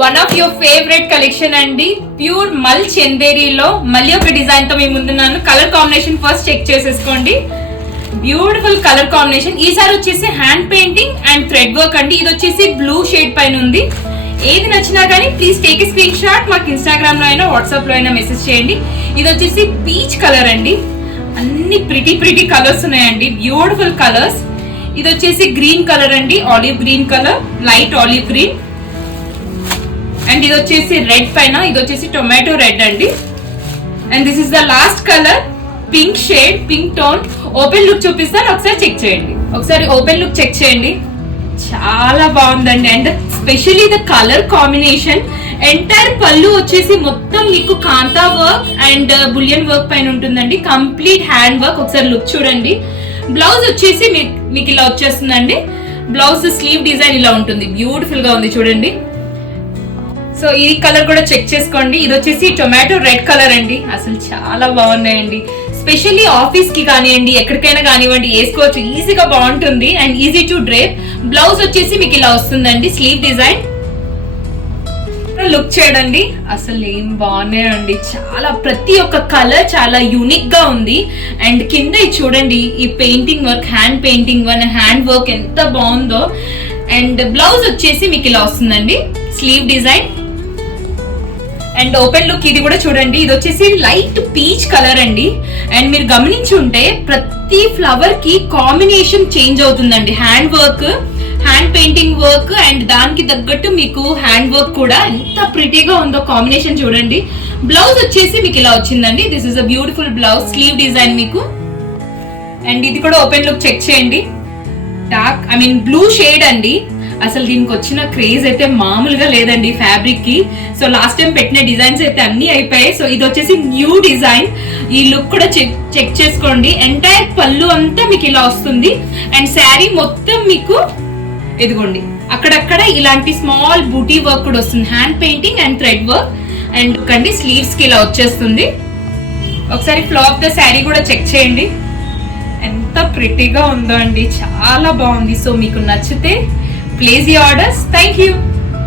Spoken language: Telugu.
One of your favourite collection అండి, ప్యూర్ మల్ చందేరీలో మళ్ళీ ఒక డిజైన్ తో మేము ముందున్నాను. కలర్ కాంబినేషన్ ఫస్ట్ చెక్ చేసేసుకోండి. Beautiful colour combination. ఈసారి వచ్చేసి hand painting and thread work అండి. ఇది వచ్చేసి బ్లూ షేడ్ పైన ఉంది. ఏది నచ్చినా కానీ please take a screen shot. మాకు ఇన్స్టాగ్రామ్ లో అయినా వాట్సాప్ లో అయినా మెసేజ్ చేయండి. ఇది వచ్చేసి పీచ్ కలర్ అండి. అన్ని ప్రిటీ కలర్స్ ఉన్నాయండి, బ్యూటిఫుల్ కలర్స్. ఇది వచ్చేసి గ్రీన్ కలర్ అండి, olive green colour, light olive green. And ఇది వచ్చేసి రెడ్ పైన, ఇది వచ్చేసి టొమాటో రెడ్ అండి. And this is the last colour, pink shade, pink tone. Open look చూపిస్తాను, ఒకసారి చెక్ చేయండి. ఒకసారి ఓపెన్ లుక్ చెక్ చేయండి, చాలా బాగుందండి. And specially the colour combination. Entire పళ్ళు వచ్చేసి మొత్తం మీకు కాంతా వర్క్ అండ్ బులియన్ వర్క్ పైన ఉంటుందండి, కంప్లీట్ హ్యాండ్ వర్క్. ఒకసారి లుక్ చూడండి. బ్లౌజ్ వచ్చేసి మీకు ఇలా వచ్చేస్తుందండి. బ్లౌజ్ స్లీవ్ డిజైన్ ఇలా ఉంటుంది, బ్యూటిఫుల్ గా ఉంది చూడండి. సో ఈ కలర్ కూడా చెక్ చేసుకోండి. ఇది వచ్చేసి టొమాటో రెడ్ కలర్ అండి. అసలు చాలా బాగున్నాయండి. స్పెషల్లీ ఆఫీస్ కి కానివ్వండి, ఎక్కడికైనా కానివ్వండి వేసుకోవచ్చు, ఈజీగా బాగుంటుంది and easy to drape. Blouse వచ్చేసి మీకు ఇలా వస్తుందండి, స్లీవ్ డిజైన్. లుక్ చేయండి, అసలు ఏం బాగున్నాయండి. చాలా ప్రతి ఒక్క కలర్ చాలా యూనిక్ గా ఉంది. అండ్ కింద చూడండి, ఈ painting work, hand painting hand work ఎంత బాగుందో. అండ్ బ్లౌజ్ వచ్చేసి మీకు ఇలా వస్తుందండి, slew design. And open look ఇది కూడా చూడండి. ఇది వచ్చేసి లైట్ పీచ్ కలర్ అండి. అండ్ మీరు గమనించి ఉంటే ప్రతి ఫ్లవర్ కి కాంబినేషన్ చేంజ్ అవుతుందండి. Hand work, hand painting work and దానికి తగ్గట్టు మీకు హ్యాండ్ వర్క్ కూడా ఎంత ప్రిటీగా ఉందో కాంబినేషన్ చూడండి. బ్లౌజ్ వచ్చేసి మీకు ఇలా వచ్చిందండి. This is a beautiful blouse, slew design మీకు. అండ్ ఇది కూడా ఓపెన్ లుక్ చెక్ చేయండి. డార్క్ బ్లూ షేడ్ అండి. అసలు దీనికి వచ్చిన క్రేజ్ అయితే మామూలుగా లేదండి ఫ్యాబ్రిక్ కి. సో లాస్ట్ టైం పెట్టిన డిజైన్స్ అయితే అన్ని అయిపోయాయి. సో ఇది వచ్చేసి న్యూ డిజైన్. ఈ లుక్ కూడా చెక్ చేసుకోండి. ఎంటైర్ పళ్ళు అంతా మీకు ఇలా వస్తుంది. అండ్ శారీ మొత్తం మీకు ఎదుగోండి, అక్కడక్కడ ఇలాంటి స్మాల్ బూటీ వర్క్ కూడా వస్తుంది, hand painting and thread work. And కండి స్లీవ్స్ కి ఇలా వచ్చేస్తుంది. ఒకసారి ఫ్లో ఆఫ్ ద శారీ కూడా చెక్ చేయండి, ఎంత ప్రిటీగా ఉందో అండి, చాలా బాగుంది. సో మీకు నచ్చితే place your orders. Thank you.